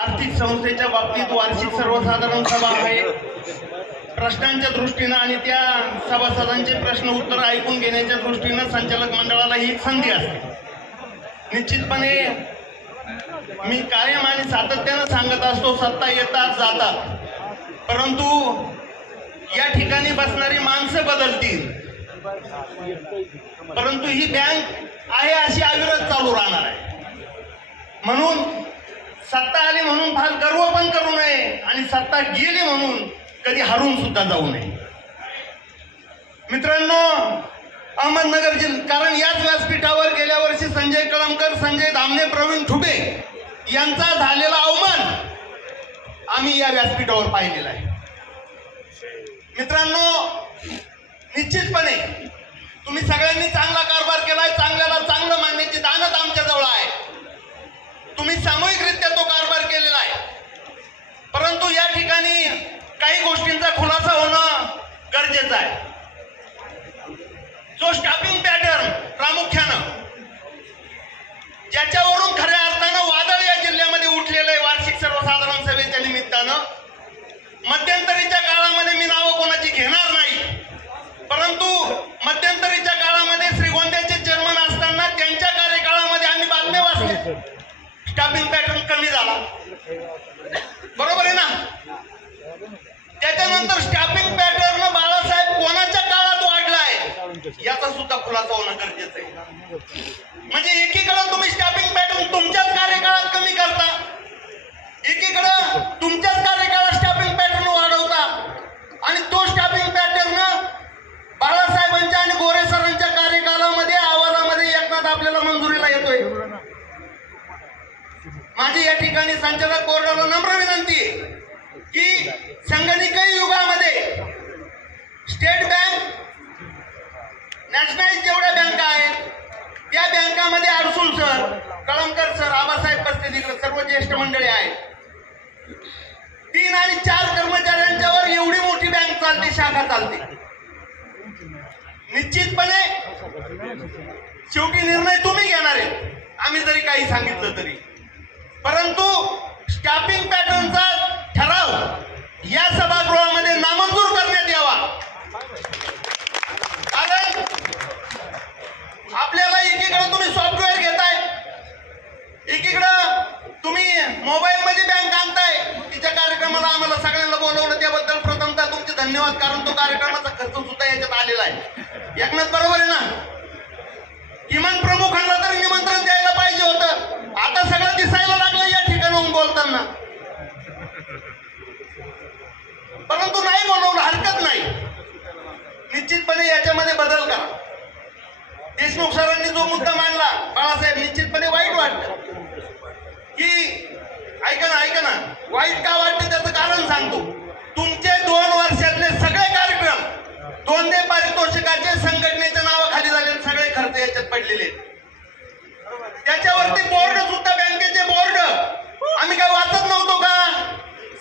आर्थिक संस्थेच्या बाबतीत वार्षिक सर्वसाधारण सभा आहे. प्रश्नांच्या दृष्टीनं आणि त्या सभासदांचे प्रश्न उत्तर ऐकून घेण्याच्या दृष्टीनं संचालक मंडळाला ही संधी असते. निश्चितपणे मी कायम आणि सातत्यानं सांगत असतो, सत्ता येतात जातात, परंतु या ठिकाणी बसणारी माणसं बदलतील, परंतु ही बँक आहे अशी अविरत चालू राहणार आहे. म्हणून सत्ता आली म्हणून फार गर्व पण करू नये आणि सत्ता गेली म्हणून कधी हरून सुद्धा जाऊ नये. मित्रांनो, अहमदनगर जिल्हा, कारण याच व्यासपीठावर गेल्या वर्षी संजय कळमकर, संजय धामणे, प्रवीण ठुबे यांचा झालेला अवमान आम्ही या व्यासपीठावर पाहिलेला आहे. मित्रांनो, निश्चितपणे तुम्ही सगळ्यांनी चांगला कारभार केलाय, चांगल्याला चांगलं मानण्याची दानत आमच्या जवळ आहे. तुम्ही सामूहिकरित्या तो कारभार केलेला आहे, परंतु या ठिकाणी काही गोष्टींचा खुलासा होणं गरजेचं आहे. जो स्टाफिंग पॅटर्न प्रामुख्यानं ज्याच्यावरून खऱ्या अर्थानं वादळ या जिल्ह्यामध्ये उठलेलं आहे वार्षिक सर्वसाधारण सभेच्या निमित्तानं, मध्यंतरीच्या काळामध्ये मी नावं कोणाची घेणार नाही, परंतु मध्यंतरीच्या काळामध्ये श्रीगोंद्याचे चेअरमन असताना त्यांच्या कार्यकाळामध्ये आम्ही बातम्या वाचल्या, स्टाफिंग पॅटर्न कमी झाला, बरोबर आहे ना. त्याच्यानंतर स्टाफिंग पॅटर्न बाळासाहेब कोणाच्या काळात वाढलाय याचा सुद्धा खुलासा होणं गरजेचं आहे. म्हणजे एकीकडे तुम्ही स्टाफिंग पॅटर्न तुमच्याच कार्यकाळात कमी करता, एकीकडे तुमच्याच कार्यकाळात स्टाफिंग पॅटर्न वाढवता, आणि तो स्टाफिंग पॅटर्न बाळासाहेबांच्या आणि गोरे सरांच्या कार्यकाळामध्ये आवाजामध्ये एकनाथ आपल्याला मंजुरीला येतोय. माझी या ठिकाणी संचालक बोर्डाला नम्र विनंती आहे की संगणकीय युगामध्ये स्टेट बँक, नॅशनलाइज जेवढ्या बँका आहेत त्या बँकामध्ये अडसूळ सर, कळमकर सर, आबासाहेब बसले तिकडे सर्व ज्येष्ठ मंडळी आहेत. 3 आणि 4 कर्मचाऱ्यांच्यावर एवढी मोठी बँक चालते, शाखा चालते. निश्चितपणे शेवटी निर्णय तुम्ही घेणार आहे, आम्ही जरी काही सांगितलं तरी, परंतु स्टाफिंग पॅटर्नचा ठराव या सभागृहामध्ये नामंजूर करण्यात यावा. कारण आपल्याला एकीकडे तुम्ही सॉफ्टवेअर घेताय, एकीकडे तुम्ही मोबाईल मध्ये बँक आणताय. तिच्या कार्यक्रमाला आम्हाला सगळ्यांना बोलवलं, त्याबद्दल प्रथमतः तुमचे धन्यवाद, कारण तो कार्यक्रमाचा खर्च सुद्धा याच्यात आलेला आहे. एकनाथ बरोबर आहे ना. किमान प्रमुखांना तरी निमंत्रण द्यायला पाहिजे होतं. आता सगळं दिसायला लागलं या ठिकाणाहून बोलताना, परंतु नाही बोलवलं, हरकत नाही. निश्चितपणे याच्यामध्ये बदल करा. देशमुख सरांनी जो मुद्दा मांडला बाळासाहेब, निश्चितपणे वाईट वाटतं की ऐका ना, वाईट का वाटतं त्याचं कारण सांगतो. तुमचे 2 वर्षातले सगळे कार्यक्रम 2 पारितोषिकाचे संघटनेच्या नावाखाली झाले, सगळे खर्च याच्यात पडलेले आहेत. त्याच्यावरती बोर्ड सुद्धा, बँकेचे बोर्ड आम्ही काय वाचत नव्हतो का?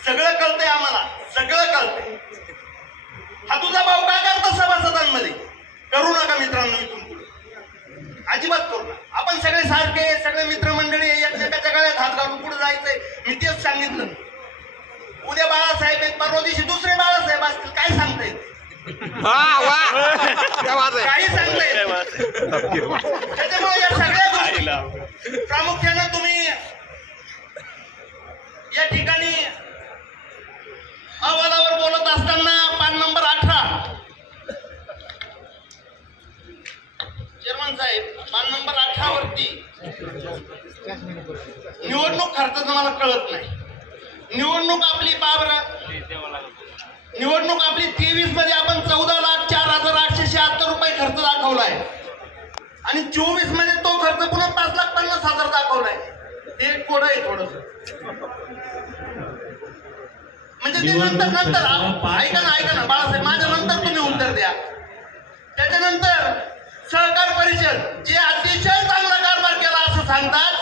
सगळं कळतंय आम्हाला, सगळं कळतंय. हा तुझा भाऊ काय करतो सभासदांमध्ये? करू नका मित्रांनो, इथून पुढे अजिबात करू नका. आपण सगळे सारखे, सगळे मित्रमंडळी एकमेकाच्या गळ्यात हात घालून पुढे जायचंय. मी तेच सांगितलं. उद्या बाळासाहेब आहेत, परवा दिवशी दुसरे बाळासाहेब असतील, काय सांगता येते? काही सांगता येते. त्याच्यामुळे या सगळ्या गोष्टी प्रामुख्यानं तुम्ही या ठिकाणी अहवालावर बोलत असताना पान नंबर 18 चेअरमन साहेब, पान नंबर 18 वरती निवडणूक खर्चाचं मला कळत नाही. निवडणूक आपली निवडणूक आपली 23 मध्ये आपण 14,04,876 रुपये खर्च दाखवलाय आणि 24 मध्ये तो खर्च पुन्हा 5,50,000 दाखवलाय. ते कोड आहे थोडस, म्हणजे ते नंतर ऐका ना बाळासाहेब, माझ्या नंतर तुम्ही उत्तर द्या. त्याच्यानंतर सहकार परिषद जे अतिशय चांगला कारभार केला असं सांगतात.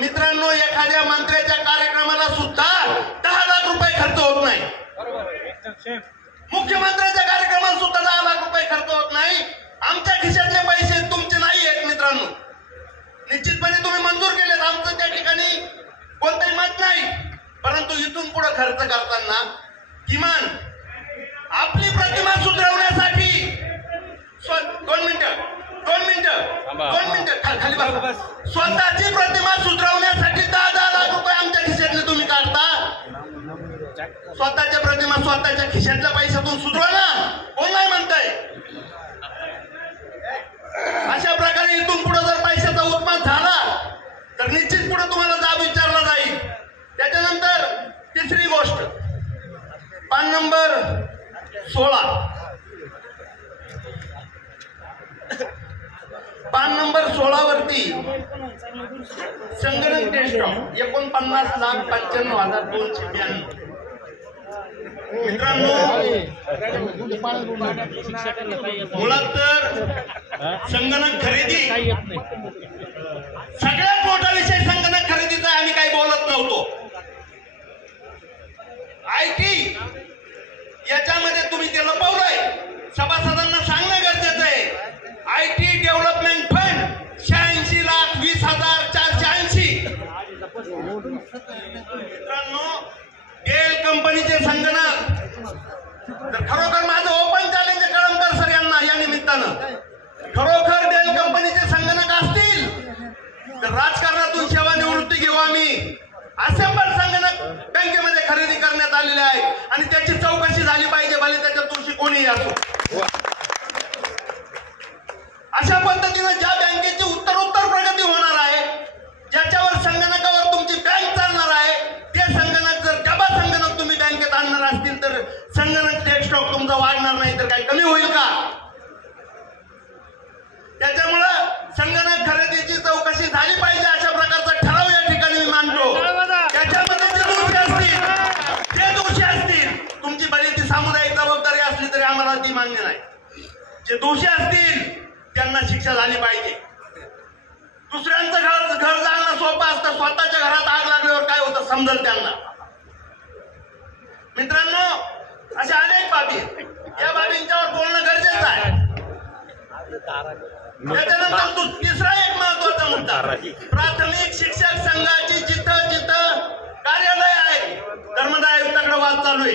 मित्रांनो, एखाद्या मंत्र्याच्या कार्यक्रमाला सुद्धा 10 लाख रुपये खर्च होत नाही. मुख्यमंत्र्यांच्या कार्यक्रमाला सुद्धा 10 लाख रुपये खर्च होत नाही. आमच्या खिशातले पैसे तुमचे नाही आहेत मित्रांनो. निश्चितपणे तुम्ही मंजूर केलेत, आमचं त्या ठिकाणी कोणतंही मत नाही, पुढे खर्च करताना किमान आपली प्रतिमा सुधारवण्यासाठी 2 मिनिटं खाली बसा. स्वतःची प्रतिमा सुधारवण्यासाठी 10 लाख रुपये आमच्या खिशातले तुम्ही काढता. स्वतःच्या प्रतिमा स्वतःच्या खिशातल्या पैशातून सुधारवा ना. कोण नाही म्हणताय? अशा प्रकारे इथून पुढे जर पैशाचा उत्पन्न झाला तर निश्चित पुढे तुम्हाला जाब विचारला जाईल. त्याच्यानंतर तिसरी गोष्ट, पान नंबर 16 वरती संगणक डेस्कटॉप 49,95,292. मित्रांनो, मुळात तर संगणक खरेदी सगळ्यात मोठा विषय संगणक खरेदीचा. आम्ही काही बोलत नव्हतो. IT याच्यामध्ये तुम्ही ते लपवलंय. सभासदांना सांगणं गरजेचं आहे. IT development fund 86,20,480. मित्रांनो, डेल कंपनीचे संगणक तर खरोखर माझं ओपन चॅलेंज आहे कळमकर सर यांना या निमित्तानं. खरोखर डेल कंपनीचे संगणक असतील तर राजकारणातून सेवानिवृत्ती घेऊ आम्ही. असेंबल संगणक बँकेमध्ये खरेदी करण्यात आलेले आहे आणि त्याची चौकशी झाली पाहिजे, भले त्याच्या दोषी कोणीही असो. अशा पद्धतीने ज्या बँकेची उत्तरोत्तर प्रगती होणार आहे, ज्याच्यावर संगणकावर तुमची बँक चालणार आहे, ते संगणक जर डबा संगणक तुम्ही बँकेत आणणार असतील तर संगणक डेस्कटॉप तुमचा वाढणार नाही तर काही कमी होईल का? त्याच्यामुळं संगणक खरेदीची चौकशी झाली पाहिजे अशा प्रकारचा ठराव या ठिकाणी मी मांडतो. त्याच्यामध्ये जे दोषी असतील तुमची भले ती सामुदायिक जबाबदारी असली तरी आम्हाला ती मान्य नाही. जे दोषी असतील त्यांना शिक्षा झाली पाहिजे. दुसऱ्यांचं घर जाणं सोपं असतं, स्वतःच्या घरात आग लागल्यावर काय होतं समजेल त्यांना. मित्रांनो, अशा अनेक बाबी, या बाबींच्यावर बोलणं गरजेचं आहे. त्याच्यानंतर तिसरा एक महत्वाचा मुद्दा, प्राथमिक शिक्षक संघाची जिथं कार्यालय आहे धर्मदाय आयुक्ताकडे वाद चालू आहे.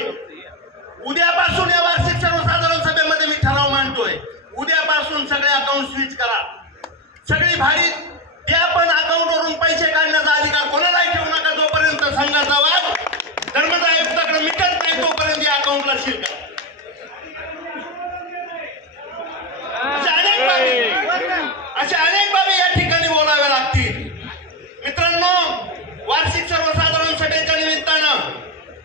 उद्यापासून या वार्षिक सर्वसाधारण सभेमध्ये मी ठराव मांडतोय. उद्यापासून सगळे अकाउंट स्विच करा. सगळी भाडी द्या, पण अकाउंटवरून पैसे काढण्याचा अधिकार कोणालाही ठेवू नका. जोपर्यंत संघाचा वाद धर्मदाय आयुक्ताकडे मिटत नाही तोपर्यंत या अकाउंटला सील करा. अशा अनेक बाबी या ठिकाणी बोलाव्या लागतील. मित्रांनो, वार्षिक सर्वसाधारण सभेच्या निमित्तानं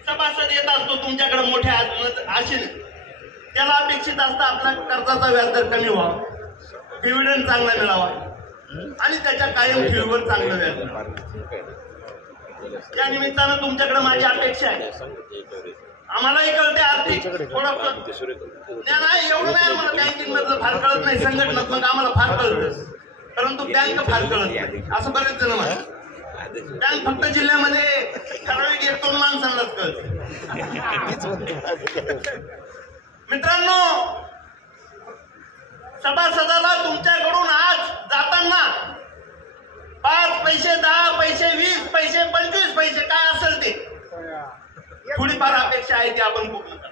सभासद येत असतो तुमच्याकडे मोठ्या आशेने. त्याला अपेक्षित असतं आपला कर्जाचा व्याजदर कमी व्हावा, डिव्हिडंड चांगला मिळावा आणि त्याच्या कायम ठेवीवर चांगलं व्याज. या निमित्तानं तुमच्याकडे माझी अपेक्षा आहे. आम्हालाही कळते आर्थिक थोडं ज्ञान आहे, एवढं नाही आम्हाला बँकिंग मधलं फार कळत नाही, संघटनात्मक आम्हाला फार कळतं, परंतु बँक फार कळत नाही असं बरेच जण म्हणतात. बँक फक्त जिल्ह्यामध्ये ठराविक 1-2 माणसांनाच कळते. मित्रांनो, सभासदाला तुमच्याकडून आज जाताना 5 पैसे, 10 पैसे, 20 पैसे, 25 पैसे काय असेल ते थोडीफार अपेक्षा आहे ती आपण पूर्ण करा.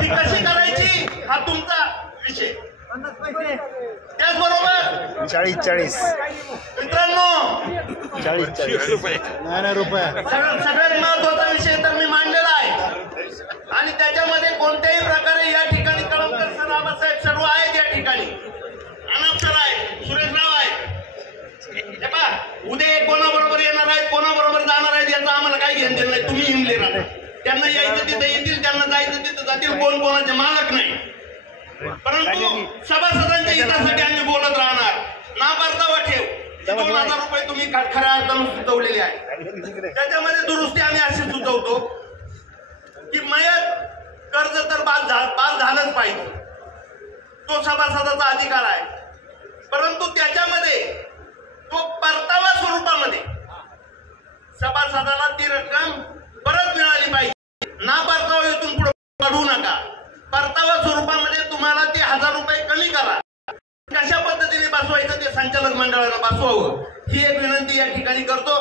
ती कशी करायची हा तुमचा विषय. त्याचबरोबर 40 मित्रांनो 40 रुपये सगळ्यात महत्वाचा विषय तर मी मांडलेला आहे आणि त्याच्यामध्ये कोणत्याही प्रकारे या ठिकाणी कळमकर सर, आबासाहेब सर्व आहेत या ठिकाणी, अनंत सर आहेत, सुरेशराव आहेत. उद्या कोणाबरोबर येणार आहेत, कोणाबरोबर जाणार आहेत याचं आम्हाला काही घेणं देणं नाही. तुम्ही हिमले राहता. त्यांना यायचं तिथं येतील, त्यांना जायचं तिथं जातील, कोण कोणाचे मालक नाही. परंतु सभासदांच्या हितासाठी आम्ही बोलत राहणार. ना परतावा ठेव 2,000 रुपये तुम्ही खऱ्या अर्थानं सुचवलेले आहे. त्याच्यामध्ये दुरुस्ती आम्ही अशी सुचवतो की मयत कर्ज तर बाद झालंच पाहिजे, तो सभासदाचा अधिकार आहे. परंतु त्याच्यामध्ये तो परतावा स्वरूपामध्ये सभासदाला ती रक्कम परत मिळाली पाहिजे. ना परतावा इथून पुढे काढू नका. परतावा स्वरूपामध्ये तुम्हाला ते 1,000 रुपये कमी करा. कशा पद्धतीने बसवायचं ते संचालक मंडळानं बसवावं ही एक विनंती या ठिकाणी करतो.